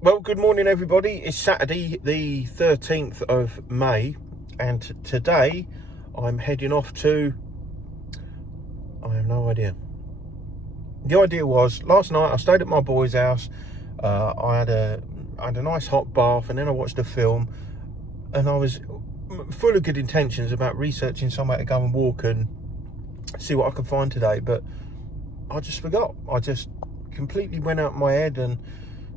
Well, good morning, everybody. It's Saturday, the 13th of May, and today I'm heading off to... I have no idea. The idea was, last night I stayed at my boy's house. I had a nice hot bath, and then I watched a film, and I was full of good intentions about researching somewhere to go and walk and see what I could find today, but I just forgot. I just completely went out of my head, and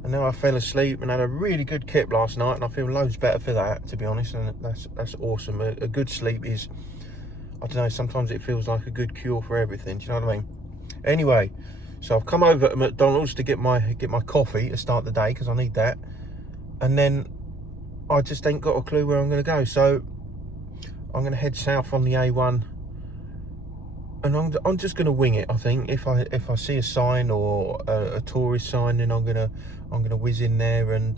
now I fell asleep and had a really good kip last night, and I feel loads better for that, to be honest, and that's awesome. A good sleep is, I don't know, sometimes it feels like a good cure for everything, do you know what I mean? Anyway, so I've come over to McDonald's to get my coffee to start the day, because I need that, and then I just ain't got a clue where I'm going to go, so I'm going to head south on the A1, and I'm just going to wing it. I think if I see a sign or a tourist sign, then I'm gonna whiz in there and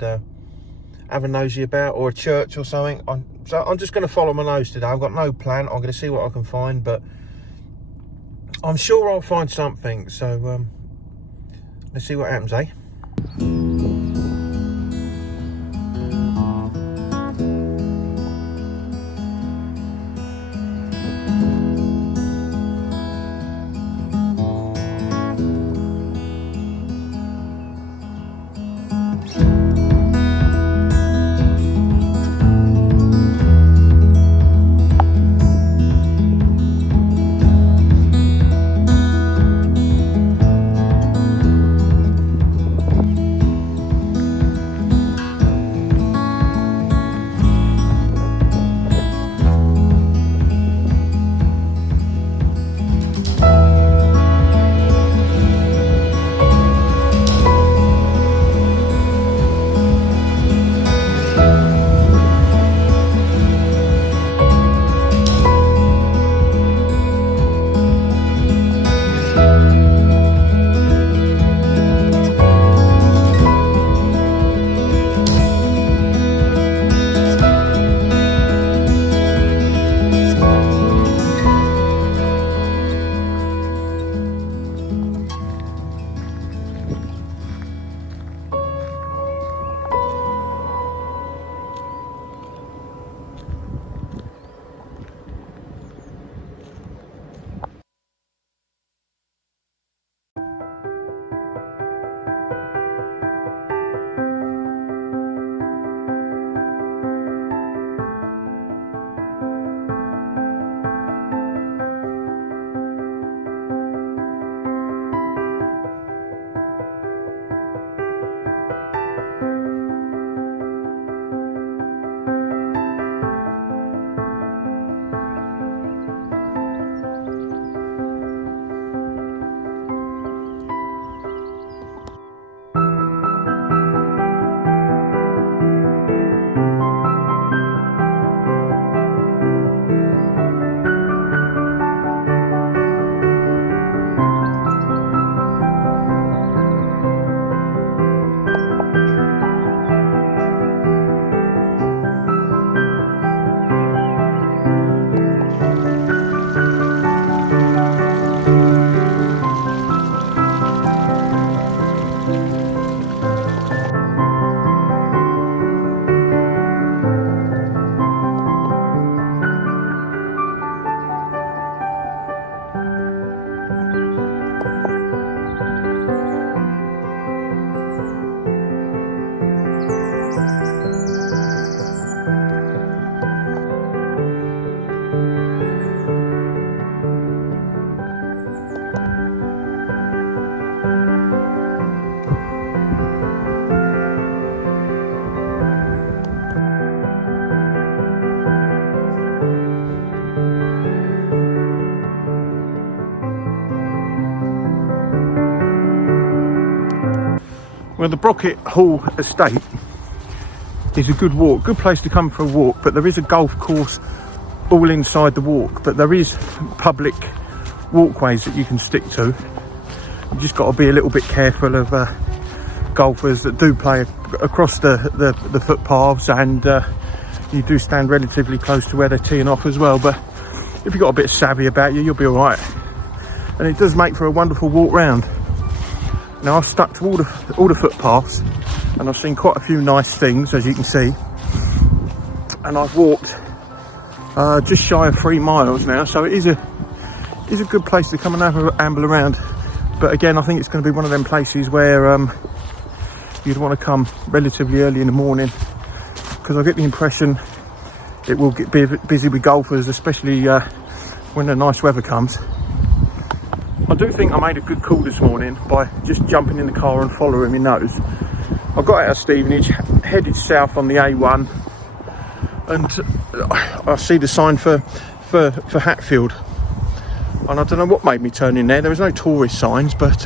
have a nosy about, or a church or something. So I'm just going to follow my nose today. I've got no plan. I'm going to see what I can find, but I'm sure I'll find something. So let's see what happens, eh? Well, the Brocket Hall estate is a good walk, good place to come for a walk, but there is a golf course all inside the walk, but there is public walkways that you can stick to. You just got to be a little bit careful of golfers that do play across the footpaths, and you do stand relatively close to where they're teeing off as well, but if you've got a bit of savvy about you, you'll be all right. And it does make for a wonderful walk round. Now I've stuck to all the footpaths, and I've seen quite a few nice things, as you can see. And I've walked just shy of 3 miles now, so it is a good place to come and have a amble around. But again, I think it's going to be one of them places where you'd want to come relatively early in the morning, because I get the impression it will get busy with golfers, especially when the nice weather comes. I do think I made a good call this morning by just jumping in the car and following my nose. I got out of Stevenage, headed south on the A1, and I see the sign for Hatfield. And I don't know what made me turn in there. There was no tourist signs, but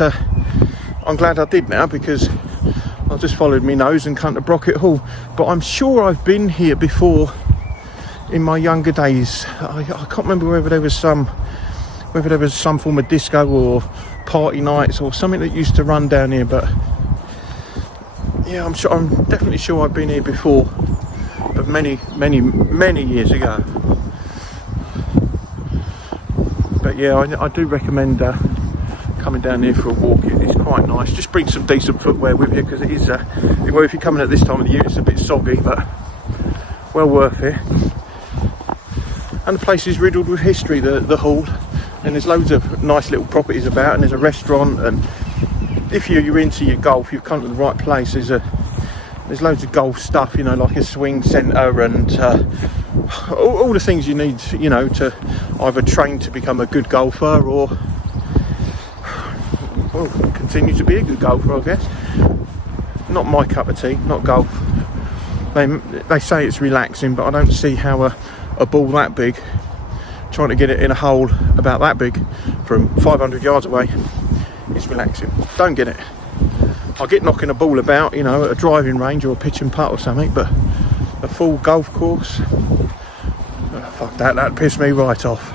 I'm glad I did now, because I just followed my nose and come to Brocket Hall. But I'm sure I've been here before in my younger days. I can't remember whether there was some form of disco or party nights or something that used to run down here. But yeah, I'm definitely sure I've been here before, but many years ago. But yeah, I do recommend coming down here for a walk. It's quite nice. Just bring some decent footwear with you, because it is well, if you're coming at this time of the year, it's a bit soggy, but well worth it. And the place is riddled with history, the Hall, and there's loads of nice little properties about, and there's a restaurant, and if you're into your golf, you've come to the right place. There's loads of golf stuff, you know, like a swing centre and all the things you need, you know, to either train to become a good golfer or, well, continue to be a good golfer, I guess. Not my cup of tea, not golf. They say it's relaxing, but I don't see how a ball that big, trying to get it in a hole about that big from 500 yards away, is relaxing. Don't get it. I get knocking a ball about, you know, at a driving range or a pitch and putt or something, but a full golf course, fuck that, that'd piss me right off.